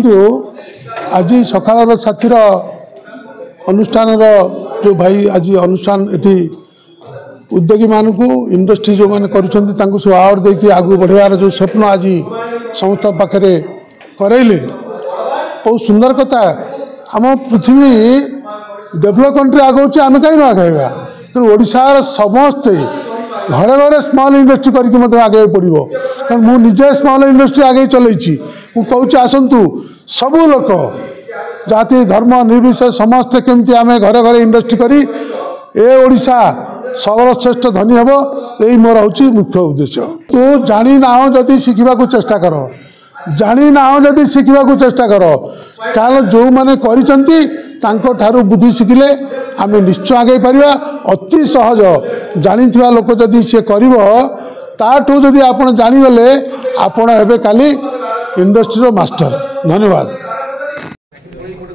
आज सकाल साथीर अनुष्ठान जो भाई आज अनुष्ठान ये उद्योगी मान को इंडस्ट्री जो मैंने कर सब आवार्ड देकी आगू बढ़वार जो स्वप्न आज समस्त पाखे करइले बहुत सुंदर कथा। आम पृथ्वी डेभलप कंट्री आगे आम कहीं आगे तो ओडार समस्ते घरे घरे स्मॉल इंडस्ट्री करके आगे पड़ो कारण मुझे निजे स्मॉल इंडस्ट्री आगे चलती मुझे आसतु सबू लोक जाति धर्म निर्विशेष समस्ते केमती आम घरे घरे इंडस्ट्री करी ओडिशा सर्वश्रेष्ठ धनी हम यही मोर हूँ मुख्य उद्देश्य। तू जानी ना जदि शिखा चेष्टा कर जानी ना जदि शिखा चेष्टा कर कारण जो मैंने कर बुद्धि शिखिले आम निश्चय आगे पार अति सहज जानी लोक जदि सी कर जदि आप जानीगले आपण हे काली इंडस्ट्री मास्टर। धन्यवाद।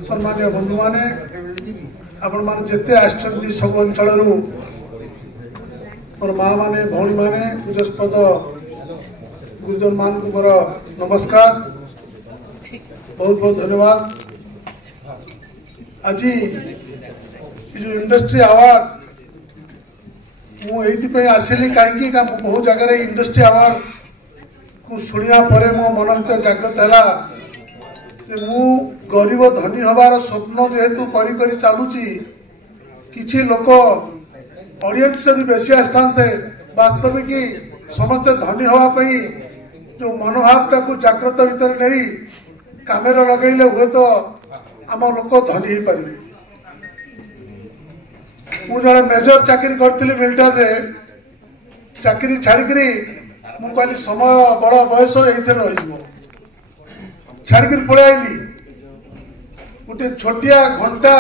सम्मान्य बंधु माने आपण मान जेते आछंती सब अंचल मोर माँ माने भौणी माने पूजस्पद गुरुजन मान को मोर नमस्कार बहुत बहुत धन्यवाद। आज जो इंडस्ट्री अवार्ड मुझे आसिली कहीं बहुत जगह इंडस्ट्री अवार्ड को शुणिया पर मो मन भर जागृत है मु गरीब धनी हबार स्वप्न जेहेतु करी चलुची किसी लोक ऑडियंस जदि बेसी आसते वास्तविक समस्ते धनी हाँपाई जो मनोभावटा को जागृत भितर नहीं कामेर लगेले हुए तो आम लोक धनी हो पारे। मुझे मेजर चाकरी करी मिलिटारी रे चाकरी छाड़ी मुझे समय बड़ बयस ये छाड़ी पलि गोटे छोटिया घंटा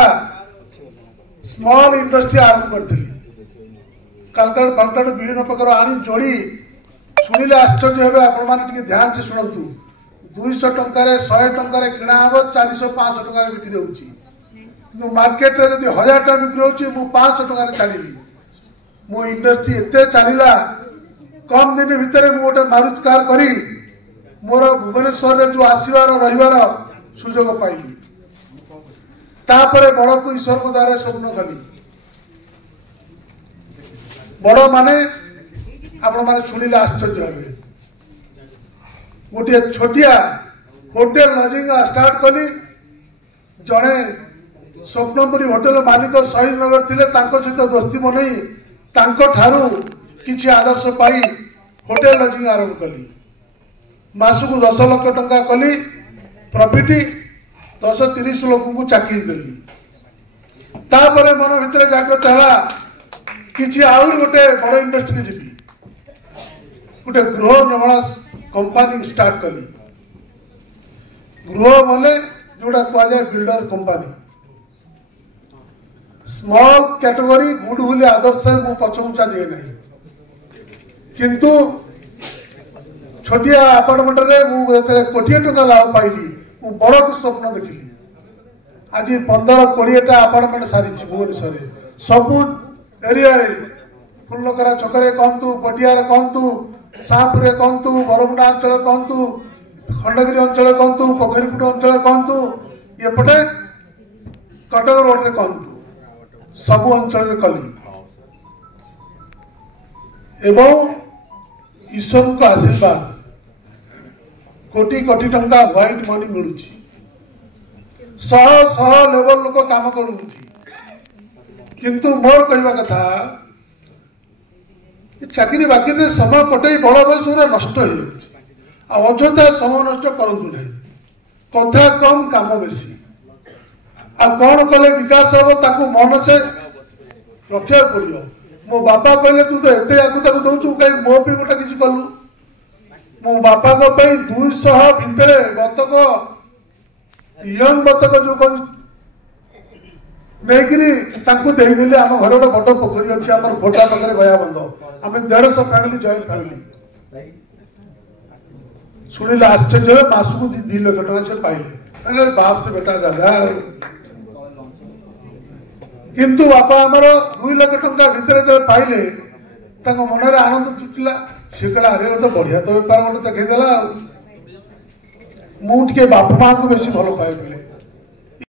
स्मॉल इंडस्ट्री आरंभ करी कालकाट फालकाट विभिन्न प्रकार आनी जोड़ी शुणिले आश्चर्य हे आपण मैंने ध्यान से शुणु 200 टंकार 100 टंकार किणा हम 400 500 टंकार बिक्री हो मार्केट रे जब 1000 टका बिक्री हो 500 टंकार छाड़ी मो इंडस्ट्री एत चलला कम दिन भितर गोटे मारुति कार करी मोर भुवनेश्वर रे जो आसबार रहीबार सुजोग पाइली तापर बड़ को ईश्वर को द्वारा स्वप्न कली बड़ माने आपण माने शुणिले आश्चर्य हे गोटे छोटिया होटेल लजिंग स्टार्ट कली जड़े स्वप्नपुरी होटेल मालिक शहीद नगर थिले तांको सहित दोस्ती बनई तांको ठारू किछि आदर्श पाई होटेल लजिंग आरंभ कली मासकु 10 लाख टंका कली प्रॉफिट 10-30 लोक को चाकरी देली तापर मन भितर जागृत है किछि आउर गोटे बड़ इंडस्ट्री जीवी गोटे गृह निर्माण कंपनी स्टार्ट कली गृह बोले जोटा कहुए builder company small category good बोली आदर्श मु पछउचा दिए नहीं किंतु छोटिया अपार्टमेंट रे मुझे कोटिया टका लाभ पाइली मु बड़ को स्वप्न देखिली आज 15-20 अपार्टमेंट सारी भुवनेश्वर सबू एरिया फुलकरा छकरे कहतु पटिया कहतु सापुरे कहतु बरमुंडा अंचल कहतु खंडगिरी अंचल कहतु पोखरीपुट अंचल कहतु एपटे कटक रोड रे कहतु सबू अंचल रे कली एवं ईश्वर को आशीर्वाद कोटी कोटी टंका व्हाइट मनी मिलुची शह लेवल लोक काम करूची किंतु मोर कहवा कथा चाकरी बाकरी समय कटे बड़ बयस नष्ट हो अଯଥା समय नष्ट करूँ ना कथा कम काम बेसी आ कौन कले विकास हम ताकू मन से रखा पड़ो मो बापा कहले तू तो एत आगू दौचु कहीं मो भी गोटे किसी कलु मो बापा 200 भितर बतक यंग बतक जो नहीं आम घर गोटे बड़ पोखरी अच्छी आम भोटा पाखे गया बंध आम 150 फैमिली जॉइंट फैमिली शुणिले आश्चर्य मासकू 2 लाख टका से पाइले बाप से बेटा दादा किंतु बापा आमर 2 लाख टका भितर जब पाइले मनरे आनंद जुटिला सी कहला अरे तो बढ़िया तो बेपार गोटे देखईदेला ମୁଁ ଟିକେ ବାପା ମାଆଙ୍କୁ ବେଶୀ ଭଲ ପାଏ ବୋଲେ